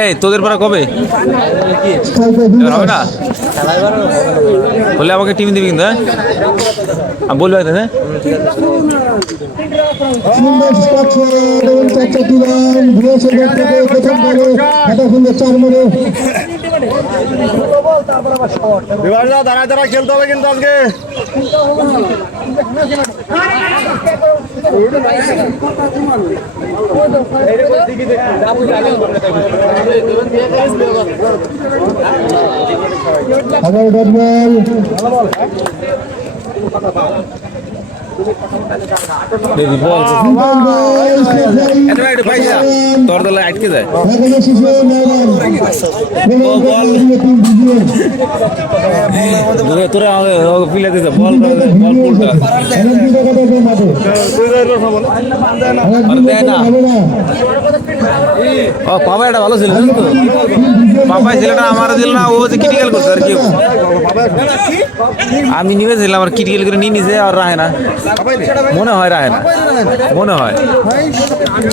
এই তোদের পাড়া কবে হবে না বললে আমাকে টিম দিবি কিন্তু আমি বলবো হ্যাঁ দাঁড়ায় দাঁড়ায় খেলতে হবে কিন্তু আজকে তোর দলে আটকে যায় তোরা পিলে দিতে বল বল পুলটা দেয় না ও পাপা এটা ভালো ছিল তো পাপাই ছেলেটা আমার দিল না ও যে ক্রিটিক্যাল করছে আর কি আমি নিয়েছিলাম আর ক্রিটিক্যাল করে নিয়ে নিছে আর রাহে না মনে হয় রাহে না মনে হয়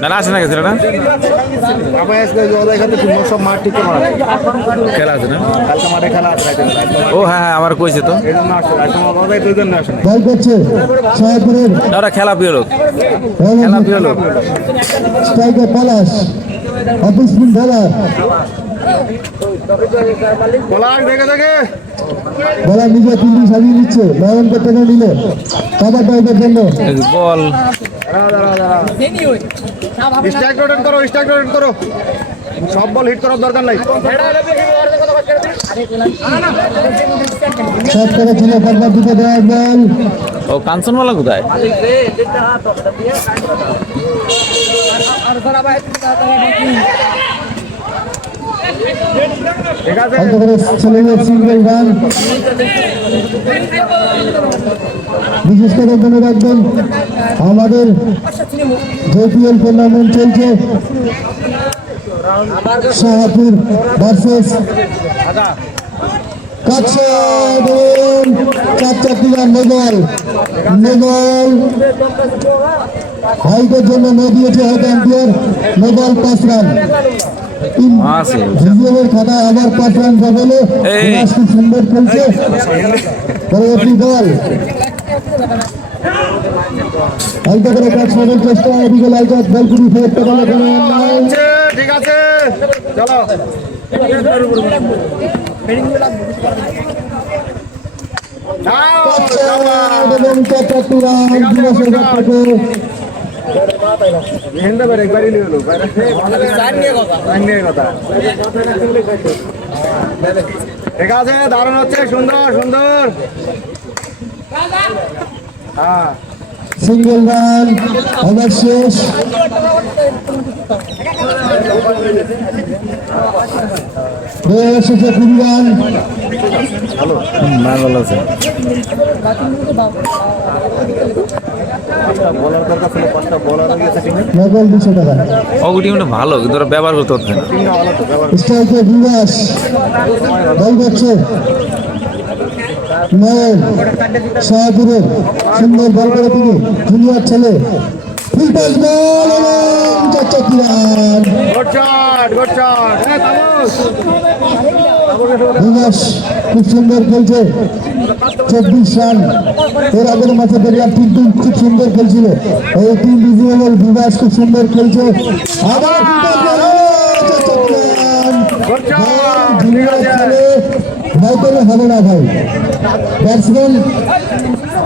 না আসে না গেছিল না খেলা আছে না ও হ্যাঁ হ্যাঁ আমার কইছে তো ওরা খেলা প্রিয় লোক খেলা প্রিয় লোক বলা নিজে তিনটি সাজিয়ে নিচ্ছে নয়ন করতে নিলে সবার ড্রাইভের জন্য বল করো সব বল হিট করার দরকার নাই সব করে ছিল বারবার দিকে দেওয়ার বল ও কাঞ্চনওয়ালা কোথায় বিশেষ করে মনে রাখবেন আমাদের জেপিএল টুর্নামেন্ট চলছে শাহপুর ভার্সেস হাইটের জন্য নো দিয়েছে হয়তো এম্পিয়ার নোবেল 5 রান খাতা আবার 5 রান বলে খুব সুন্দর খেলছে পরবর্তী দল হালকা করে ব্যাটসম্যানের চেষ্টা এদিকে লাইজাত বলপুরি ফেরতে বলে ঠিক আছে চলো ঠিক আছে দারুণ হচ্ছে সুন্দর সুন্দর হ্যাঁ সিঙ্গেল রান ওভার শেষ শেষে 20 রান ভালো আছে নকল 200 টাকা টিমটা ভালো কিন্তু ওরা ব্যবহার করতে হচ্ছে না স্ট্রাইকে বিবাস বল করছে নয়ন শাহপুরের সুন্দর বল করে তিনি জুনিয়র ছেলে ফুলটাস বল বিবাস খুব সুন্দর খেলছে 24 রান এর আগের ম্যাচে দেখলাম কিন্তু খুব সুন্দর খেলছিল এই টিম রিজনেবল বিবাস খুব সুন্দর খেলছে আবার জুনিয়র ছেলে ভয় করলে হবে না ভাই ব্যাটসম্যান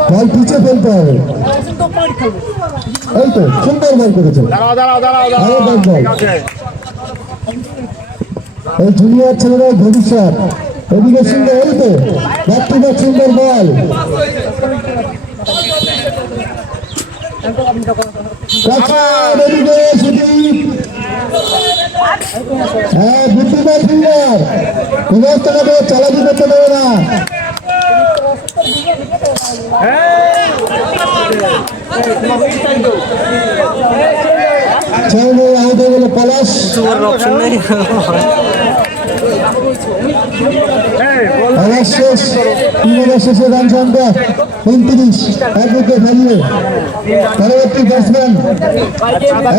বল পিছিয়ে ফেলতে হবে এই তো সুন্দর বল করেছে এই জুনিয়র ছেলেরা ভবিষ্যৎ এদিকে সুন্দর এই তো ব্যাক টু ব্যাক সুন্দর বল হ্যাঁ বুদ্ধিমান ফিল্ডার চালাকি করতে দেবে না চাইলে আউট হয়ে গেল পলাশ। পলাশ শেষ, 3 ওভার শেষে রান সংখ্যা 29, 1 উইকেট হারিয়ে। পরবর্তী ব্যাটসম্যান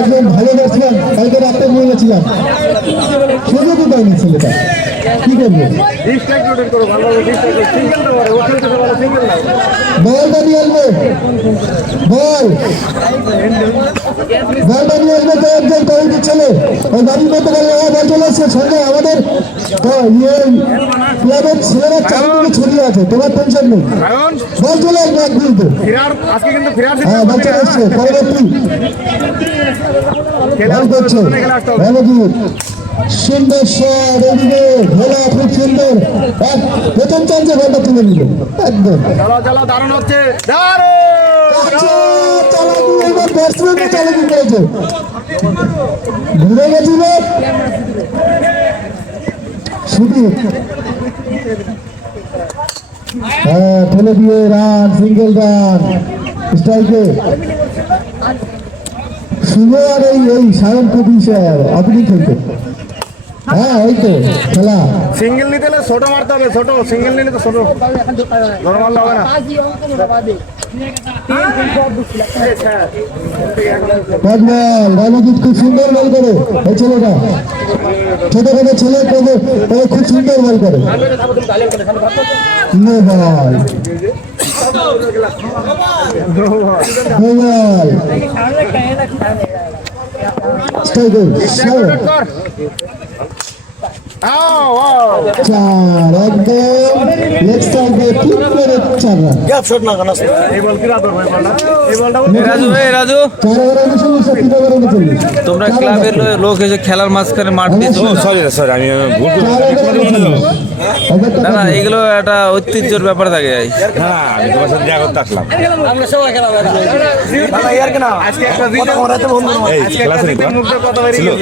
একজন ভালো ব্যাটসম্যান, তাইকে রাখতে নিয়ে গেছিলাম, সুযোগই পাইনি ছেলেটা, কি করবো। বলটা নিয়ে আসবে, বলটা নিয়ে আসবে তো একজন কমিটি ছেলে, ওই বাড়ির মতো গেলে বল চলে আসছে সঙ্গে আমাদের ক্লাবের ছেলেরা চারিদিকে ছড়িয়ে আছে, তোমার টেনশন নেই, বল চলে আসবে এক মিনিটে। হ্যাঁ বল চলে আসছে, পরবর্তী বল করছে ভালো কি সুন্দর শট, এদিকে ভোলা খুব সুন্দর, প্রথম চান্সে বলটা তুলে নিল একদম। দারুণ হচ্ছে, ব্যাটসম্যানকে চালাকি করেছে, ঘুরে গেছিল শুধু ফেলে দিয়ে রান, সিঙ্গেল রান স্ট্রাইকে। শুভ আর এই সায়ন কবি আপনি খেলতে, হ্যাঁ ওই তো খেলা। সিঙ্গেল নিতে হলে ছোট মারতে হবে, ছোট সিঙ্গেল নিলে তো ছোট বড় মারলে হবে না। রাজনীত খুব সুন্দর বল করে এই ছেলেটা, ছোট ছোট ছেলে তবে খুব সুন্দর বল করে। চার একদম লেগ সাইডে ঠিক করে 4 রান। রাজু ভাই, রাজু 4 ওভারে 19, 3 ওভারে 39। তোমরা ক্লাবের লোক এসে খেলার মাঝখানে মাঠ দিয়েছো। সরি আমি ভুল না না, এগুলো একটা ঐতিহ্যের ব্যাপার থাকে। হ্যাঁ আমি তোমার সাথে দেখা করতে আসলাম। এই ক্লাসে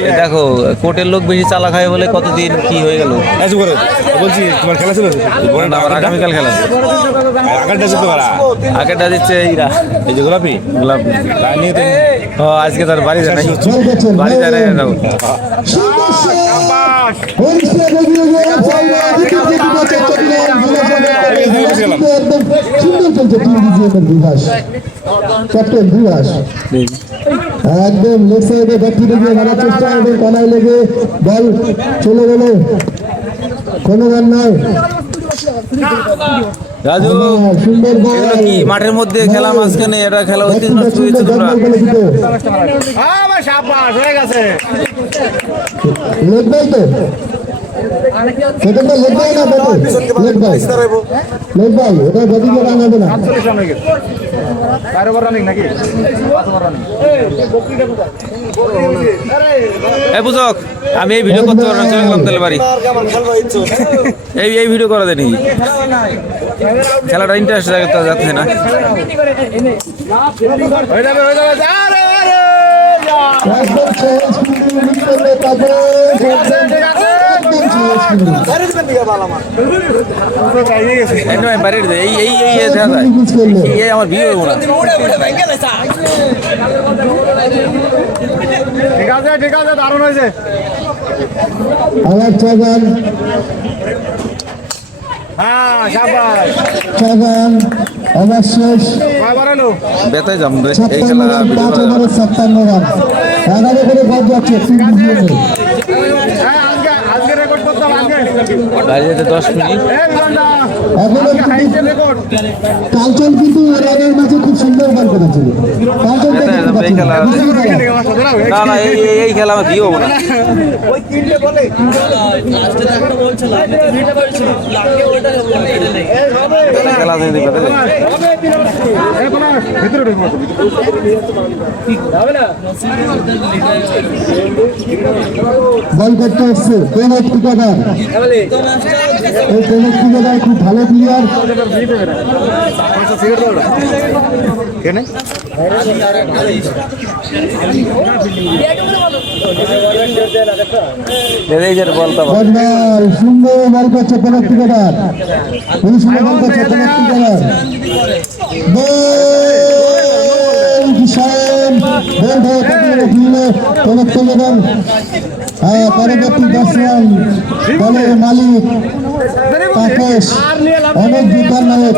এই দেখো কোর্টের লোক বেশি চালা খায় বলে কতদিন কি হয়ে গেল। বলছি তোমার খেলা ছিল না, আবার আগামীকাল খেলা আছে। আগেরটা যেতে পারা, আগেরটা দিচ্ছে এইরা, এই যে গোলাপি গোলাপি। তা নিয়ে তো ও আজকে তার বাড়ি যায় নাকি? বাড়ি যায় না এরাও। ক্যাপ্টেন বিভাস একদম লেগ সাইডে ব্যাটটি দিয়ে মারার চেষ্টা, এবং কানায় লেগে বল চলে গেল, কোনো রান নয়। রাজু সুন্দর বল, এগুলো কি মাঠের মধ্যে খেলা মাঝখানে এটা খেলা ঐতিহ্য নষ্ট হয়েছে তোমরা। হয়ে গেছে লেগ বাই তো সেখানটা লেগ বাই না ব্যাটে, লেগ বাই, লেগ বাই, ওটা ব্যাটিংয়ে রান হবে না। এই বুঝক, আমি এই ভিডিও করতে পারবো না, চলে গেলাম তাহলে বাড়ি। এই ভিডিও করা যায় নাকি? খেলাটা ইন্টারেস্ট যাচ্ছে না। একদম চ্যালেঞ্জ করলে তারপরে একদম চ্যালেঞ্জ বাড়ির এই এই এই দেখা যায়, এই আমার বিয়ে হবো না। ঠিক আছে দারুণ হয়েছে। আবার 4 রান, হ্যাঁ শাবাশ, 4 রান ওভার শেষ, কয়বার হলো? বেতায় যাম রে এই 56 খেলা রান, 5 ওভারে 57 রান, 11 করে বল যাচ্ছে 3 মিলিয়নে। হ্যাঁ আজকে রেকর্ড করতাম, আজকে বাড়ি যেতে 10 মিনিট। কালচন কিন্তু এর আগের ম্যাচে খুব সুন্দর বল করেছিল, কালচন এই খেলা না না, এই খেলা আমার বিয়ে হবো না। খেলা যদি বল করতে এসছে পেমেন্ট ঠিকাদার, এই পেমেন্ট ঠিকাদার খুব ভালো প্লেয়ার। সুন্দর বল করছে পেমেন্ট ঠিকাদার, সুন্দর বল করছে পেমেন্ট ঠিকাদার, পরবর্তী ব্যাটসম্যান দলের মালিক তাপস অনেক বিকার নায়ক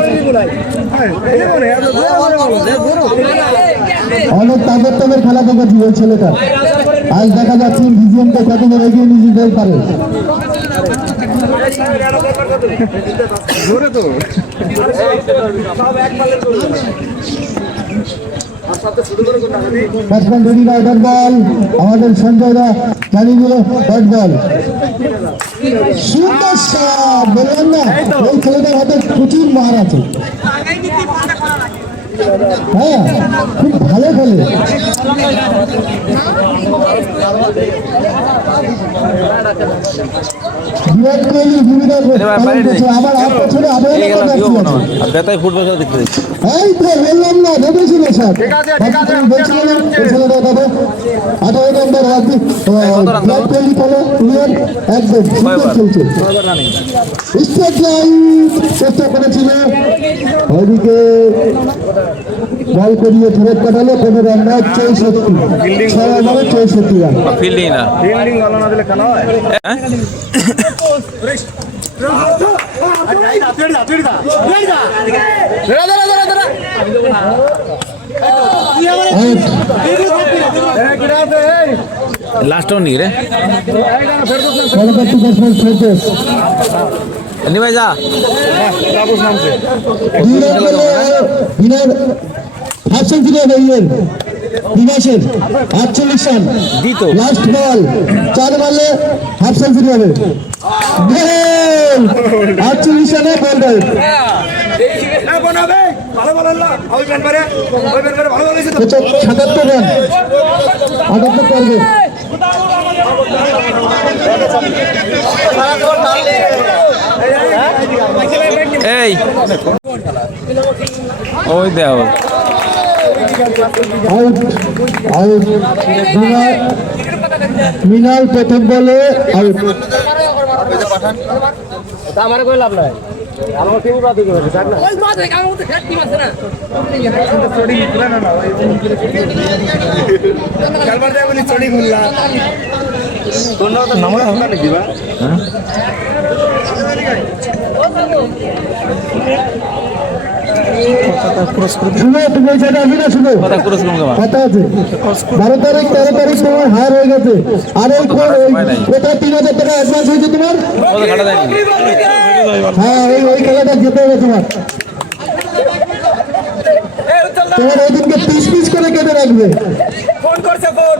অনেক তাদের খেলা দেখেছি ওই ছেলেটা। আজ দেখা যাচ্ছে ভিজিএমকে কতজন এগিয়ে নিয়ে যেতে পারে। ব্যাটসম্যান রেডি না, ডট বল আমাদের সঞ্জয় দা জানিয়ে দিল ডট বল। সুন্দর শট, বললাম না এই ছেলেটার হাতে প্রচুর মার আছে। হ্যাঁ খুব ভালো খেলে। বিরাট কোহলি ভূমিকা করছে, আবার হাত পেছনে আবার বেতায় ফুটবল খেলা দেখতে দেখছি। এই তো বললাম না ভেবেছিল স্যার বলছিলেন ছেলেটা দাদা 18 নম্বর বিরাট কোহলি ফলো প্লেয়ার একদম সুন্দর খেলছে। স্টেট লাইন চেষ্টা করেছিল, ওইদিকে বল করিয়ে ফেরত পাঠালো 15 রান 64 6 ওভারে 64 রান। ফিল্ডিং না ফিল্ডিং ভালো না দিলে খেলা হয়। লাস্ট নি রে পরবর্তী ব্যাটসম্যান ফেরদৌস নি ভাই যা বিনার হাফ সেঞ্চুরি হবে দিনাশের 48 রান লাস্ট বল 4 বলে হাফ সেঞ্চুরি হবে। 48 রানে বল রাইট 77 রান 78 করবে। এই ওই দেও আউট আউট মিনাল প্রথম বলে আউট। আমার কই লাভ নাই, আমার টিম বাদ দিবে স্যার না ওই বাদ রেখে আমার তো ফ্যাট টিম আছে না স্টোরি পুরা না ভাই কালবার যায় বলি স্টোরি খুললা কোন তো নাম হবে নাকি বা তুমি যেটা আমি না শুনো কথা ক্রস লঙ্গা কথা আছে 12 তারিখ 13 তারিখ তোমার হার হয়ে গেছে। আর এই কোথায় 3000 টাকা অ্যাডভান্স হয়েছে তোমার? ওটা কাটা দেয়নি। হ্যাঁ ওই খেলাটা যেতে হবে তোমার। তোমার ওই দিনকে পিস পিস করে কেটে রাখবে। ফোন করছে ফোন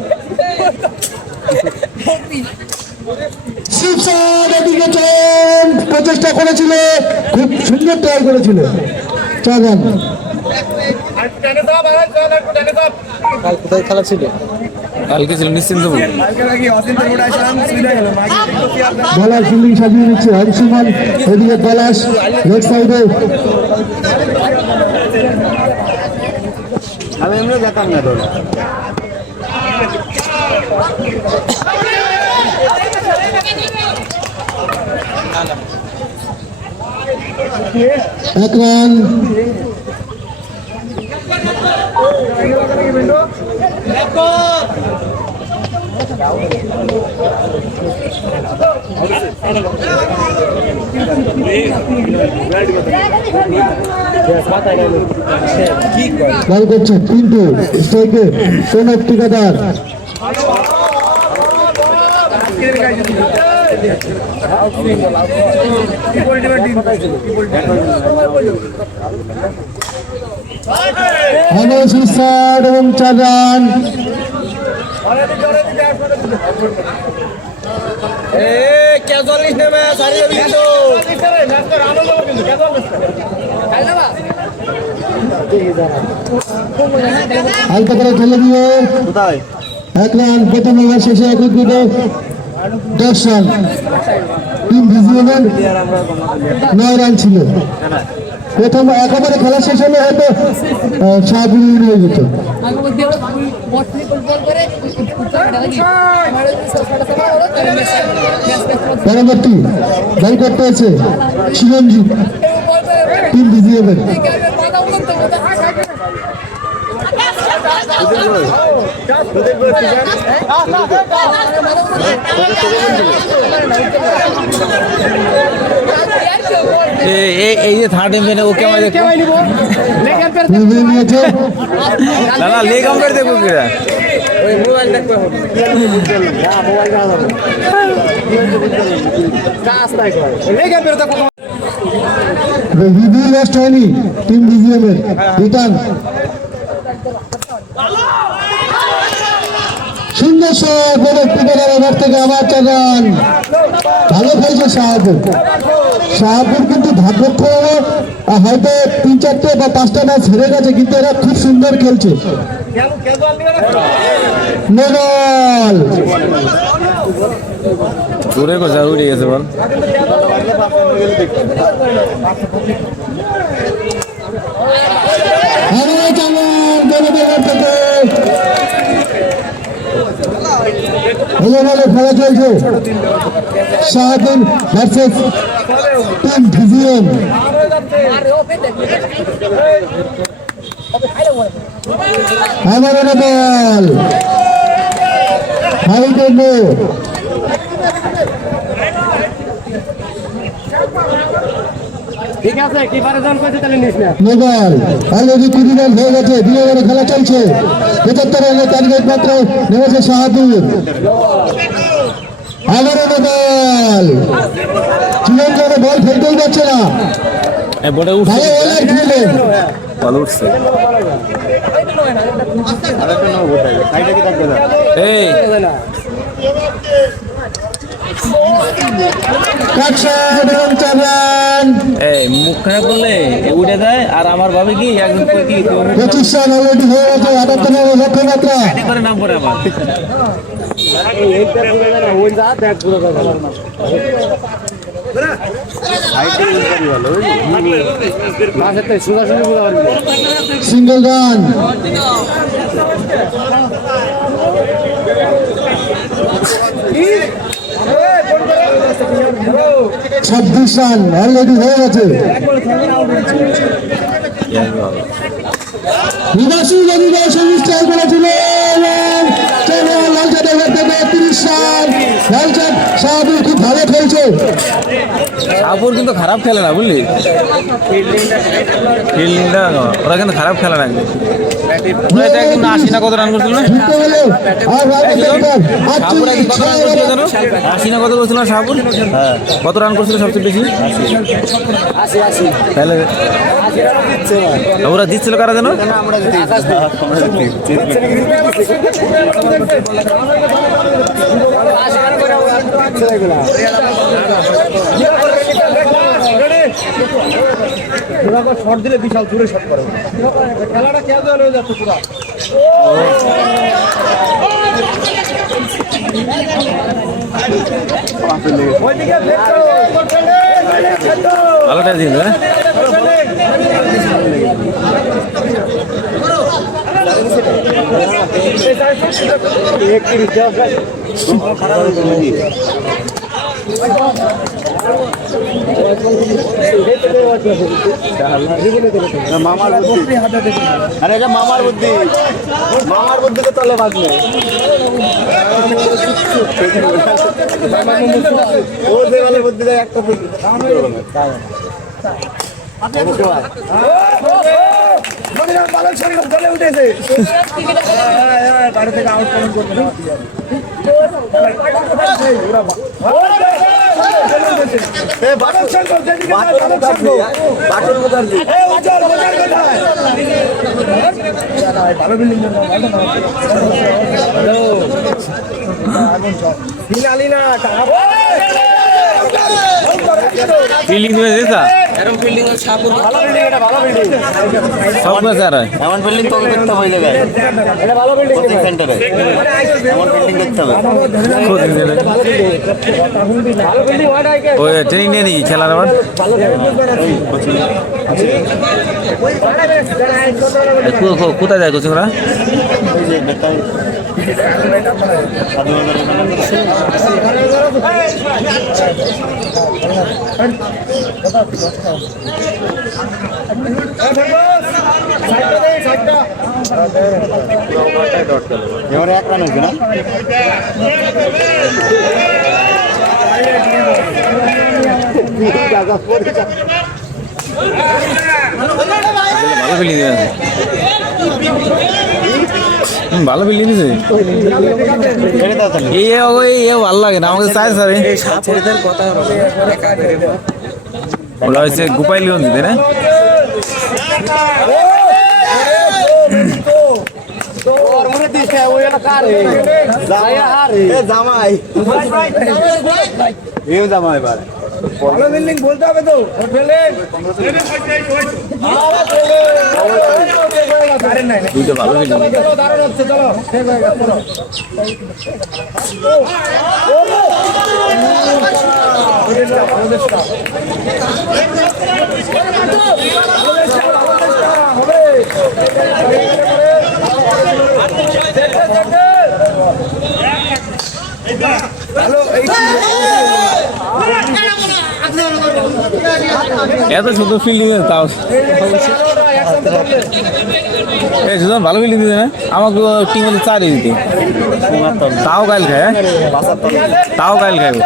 প্রচেষ্টা করেছিল, খুব সুন্দর ট্রাই করেছিল। 4 রান। কোথায় খেলা ছিল? কালকে ছিল নিশ্চিন্ত বলার ফিল্ডিং সাজিয়ে নিচ্ছে হরিসুমান, এদিকে পলাশ লেগ সাইডে। আমি এমনি যেতাম না দোল এক রান। বল করছে কিন্তু স্ট্রাইকে কোন ঠিকাদার এবং 4 রান। হালকা করে ঠেলে দিয়ে 1 রান। প্রথম ওভার শেষে 10 রান। টিম ভিজিএমের 9 রান ছিল। প্রথম একেবারে খেলা শেষ হলে হয়তো সাহায্য হয়ে যেত। পরবর্তী বল করতে হয়েছে চিরঞ্জিত, টিম ভিজিএমের। এই যে থার্ড এমএনে ওকে আমাদের না না লেগ আম্পায়ার দেখবো কিরা রিভিউ লাস্ট হয়নি টিম বিজিএম এর রিটার্ন সুন্দর শট ব্যক্তিগত ওভার থেকে আবার চালান ভালো খেলছে শাহাবুর কিন্তু ভাগ্যক্ষ হয়তো 3-4টে বা 5টা ম্যাচ হেরে গেছে কিন্তু এরা খুব সুন্দর খেলছে নোবল দূরে কোথা উড়ে গেছে বল আরে চালান গোলবেলার থেকে ভালো খেলা চলছে শাহাবুর ভার্সেস টিম ভিজিএম আমার বল হাই করবো ঠিক আছে কিপারে জন কইছে তাহলে নিস না মোবাইল অলরেডি 20 রান হয়ে গেছে 2 ওভারে খেলা চলছে 75 রানের টার্গেট মাত্র নেমেছে শাহাবুর আবারও মোবাইল চিরঞ্জনে বল ফেলতেই পারছে না বলে ভালো ওভার খেলে বল উঠছে এই এই মুখ খারাপ করলে উঠে যায় আর আমার ভাবে কি একজন কি 25 রান অলরেডি হয়ে গেছে 78 রানের লক্ষ্যমাত্রা করে নাম পড়ে আমার সিঙ্গল রান ছাব্বিশ রান অলরেডি হয়ে গেছে নিবাসী জমিদার সংস্থায় করেছিল লালচাঁদ ওভার থেকে 30 রান লালচাঁদ শাহাবুর খুব ভালো খেলছে শাহাবুর কিন্তু খারাপ খেলে না বুঝলি ফিল্ডিংটা ওরা কিন্তু খারাপ খেলে না ওরা এটা একদম 80 না কত রান করছিল না জিততে হলে আর শাহাবুর একদিন কত রান করছিল জানো 80 না কত করছিল শাহাবুর হ্যাঁ কত রান করছিল সবচেয়ে বেশি 80 তাহলে ওরা জিতছিল কারা জানো আমরা শট দিলে বিশাল দূরে শট করে খেলাটা ক্যাজুয়াল হয়ে যাচ্ছে পুরো ভালোটা দিন হ্যাঁ মামার বুদ্ধি আরে এটা মামার বুদ্ধি তো তলে বাজবে ও যে বলে বুদ্ধি দেয় একটা বুদ্ধি পালন শরীর চলে উঠেছে বাড়ি থেকে আউট করতে ফিল্ডিং হয়ে যেতা এরকম ফিল্ডিং এর ছাপ ভালো বিল্ডিং এটা ভালো বিল্ডিং সব ম্যাচ আর এমন বিল্ডিং তোকে করতে হয়ে যাবে এটা ভালো বিল্ডিং কোচিং সেন্টারে এমন বিল্ডিং দেখতে হবে ভালো বিল্ডিং হয় না ওই ট্রেনিং নিয়ে নাকি খেলার আবার কোথায় যায় কোচিং ওরা ওই যে বেটাই সাধু সাইডটা এবারে 1 রান হয়েছে না? ভালো ফিল্ডিং দিয়েছে, ভালো ফিল্ডিং দিয়েছে। এই ভালো লাগে না আমাকে, চাই স্যার ওরা হচ্ছে গোপাইল গঞ্জ, তাই না? জামাই এবার ভালো বিল্ডিং বলতে হবে তো দুইটা ভালো ফিল্ডিং। দারুণ হচ্ছে, চলো শেষ হয়ে গেছে, চলো। এত সুন্দর ফিল্ডিং তাও সুন্দর ভালো ফিল্ডিং দিতে না, আমাকে টিম হলে 4 দিতে, তাও কাল খায়, তাও কাল খায়।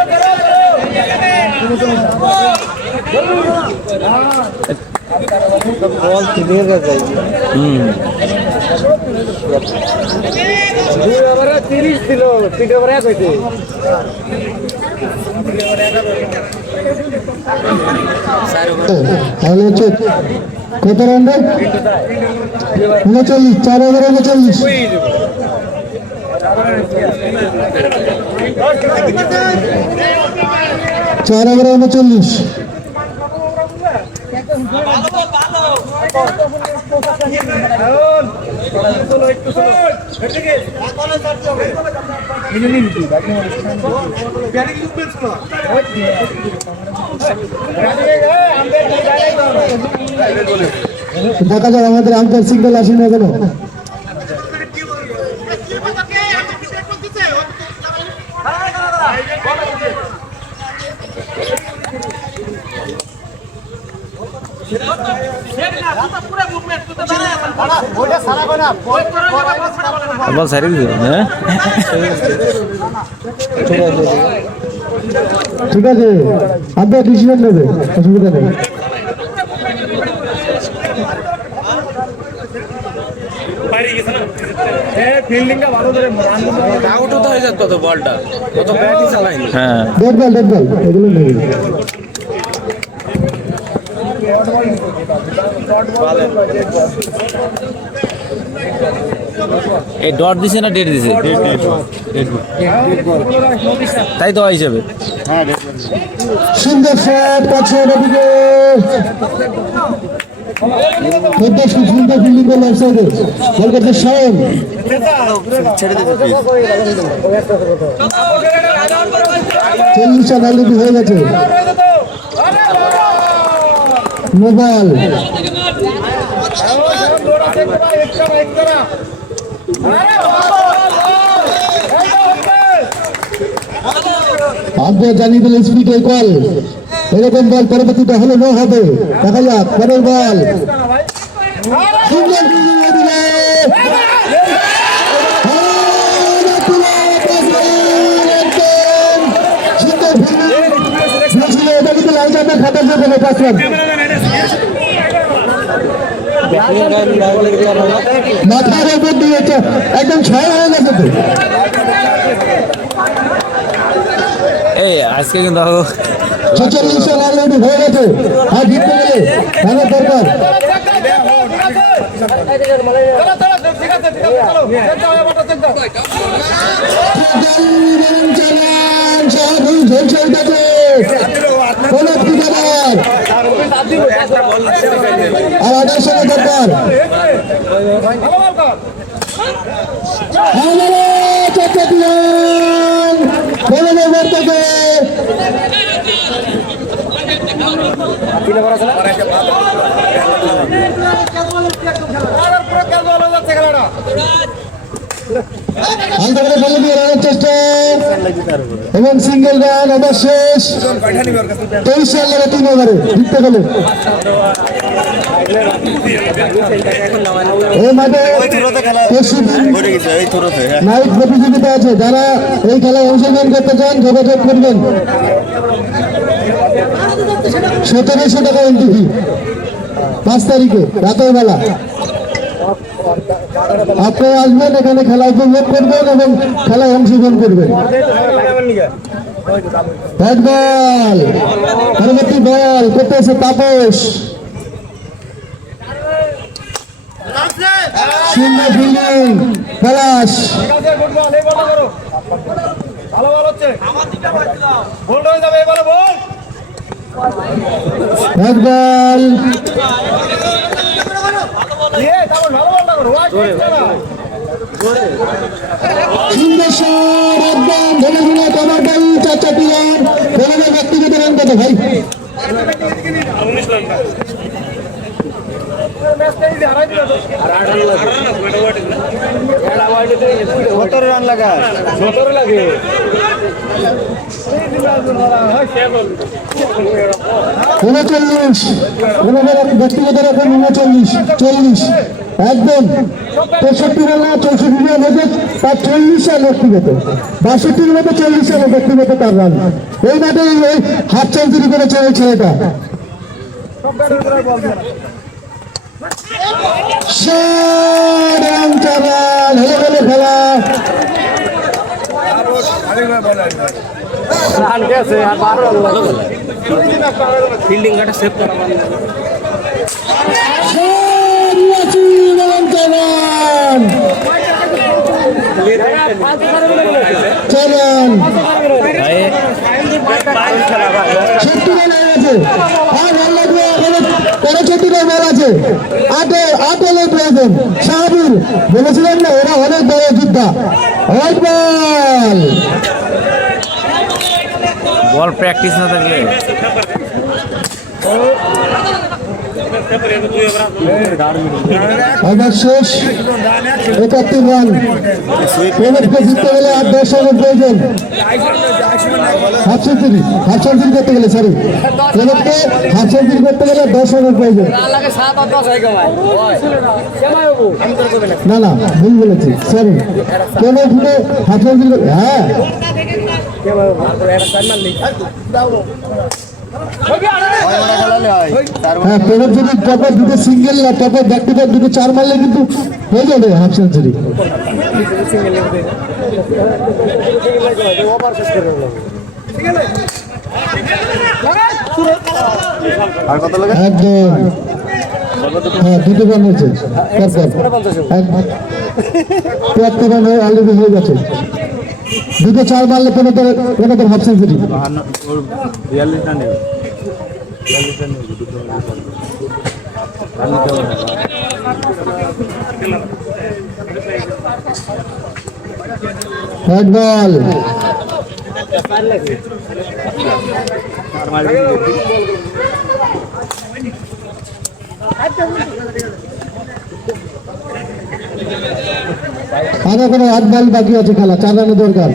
হুম 30 দিল, 3 ওভারে 1 হইছে। তাহলে হচ্ছে কত রান? 39, 4 ওভারে 39। 4 ওভারে 39। দেখা যাক আমাদের আম্পায়ার সিগন্যাল আসেনি না কেন। বল সারি দিল, হ্যাঁ ঠিক আছে, আম্পায়ার ডিসিশন নেবে, অসুবিধা নেই। ফিল্ডিংটা ভালো করে আউট তো হয়ে যাচ্ছে, কত বলটা কত ব্যাটই চালায়নি। হ্যাঁ ডট বল এগুলো নেই। এই ডট দিছে না ডেট দিছে? তাই তো হিসাবে সুন্দর শট, পছন্দ দিকে সুন্দর ফিল্ডিং করল অফসাইডে, বল করতে শাওন। ছেড়ে দিতে প্লিজ। 40 রান অলরেডি হয়ে গেছে। মোবাইল আম্পায়ার জানিয়ে দিল স্পিড কল, এরকম বল পরবর্তীতে হলে ন হবে। দেখা যাক পরের বল। সুন্দর এটা কিন্তু লাইন চাপের খাতার জন্য 5 রান। মাথার উপর দিয়েছে একদম 6 হয়ে গেছে তো। এই আজকে কিন্তু 46 রান অলরেডি হয়ে গেছে। আর জিততে গেলে রানের দরকার। আর আদার সঙ্গে দরকার চেষ্টা এবং সিঙ্গেল রান ওভার শেষ। 23 রান লাগে 3 ওভারে জিততে গেলে। এই মাঠে ওই থ্রোতে খেলা পরশুদিন ঘটে গেছে, এই থ্রোতে। হ্যাঁ। নাইট প্রতিযোগিতা আছে, যারা এই খেলায় অংশগ্রহণ করতে চান যোগাযোগ করবেন। 1700 টাকা এন্ট্রি ফি, 5 তারিখে রাতের বেলা আপনারা আসবেন, এখানে খেলা উপভোগ করবেন এবং খেলায় অংশগ্রহণ করবেন। ব্যাট বল, পরবর্তী বল করতেছে তাপস, সুন্দর ফিল্ডিং পলাশ, ব্যাট বল সুন্দর শট, একদম ধরে ধরে কভার বাই 4-4টি রান, বলারের ব্যক্তিগত রান কত ভাই? 17 রান লাগা। 17 লাগে। 39, ওনাদের ব্যক্তিগত রাখেন 39, 40, একদম 63 রান না 64 রান হয়েছে তার 40 রান ব্যক্তিগত, 62 মধ্যে 40 রান ব্যক্তিগত তার রান। এই মাঠে হাফ সেঞ্চুরি করেছে এই ছেলেটা। রান 4 রান, হেলে খেলা। ফিল্ডিং ঘাটে সেভ করা শাহাবুর বলেছিলেন না এরা অনেক বড় যোদ্ধা। বল প্র্যাকটিস না থাকলে আমার শেষ 71 রান, পেমেন্টকে জিততে গেলে আর 10 রানের প্রয়োজন। হাফ সেঞ্চুরি করতে গেলে সরি পেমেন্টকে হাফ সেঞ্চুরি করতে গেলে 10 রানের প্রয়োজন। না না ভুল বলেছি, সরি পেমেন্টকে হাফ সেঞ্চুরি, হ্যাঁ খেলালে হয়। হ্যাঁ পেমেন্ট যদি টপর দুটো সিঙ্গেল না টপর ব্যাক টু ব্যাক দুটো 4 মারলে কিন্তু হয়ে যাবে হাফ সেঞ্চুরি। আর কত লাগে? একদম হ্যাঁ দুটো রান হয়েছে, 73 রান অলরেডি হয়ে গেছে। দুটো 4 মারলে পেমেন্টের হাফ সেঞ্চুরি। ব্যাট বল আরো কোনো 8 বল বাকি আছে, খেলা 4 রানের দরকার।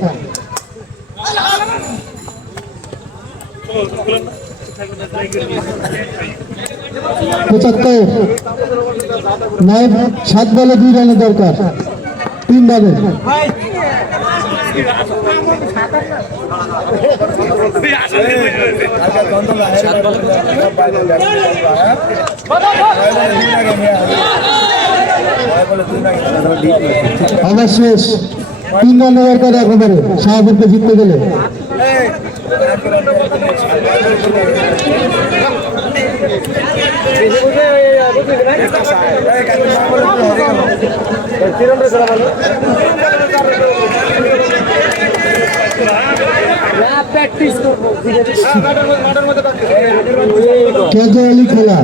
পঁচাত্তর, 7 বলে 2 রানের দরকার, 3 বলে। আমার শেষ 3 রানের দরকার একেবারে শাহাবুরকে জিততে গেলে। ক্যাজুয়ালি খেলা,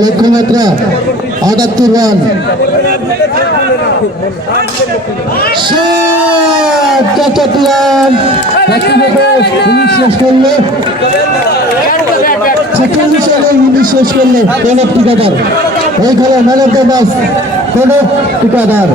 লক্ষ্যমাত্রা 78 রান, 74 রান, শেষ করলে 46 রানে শেষ করলে কোন ঠিকাদার এই খেলা ম্যান অফ দ্য ম্যাচ কোন ঠিকাদার।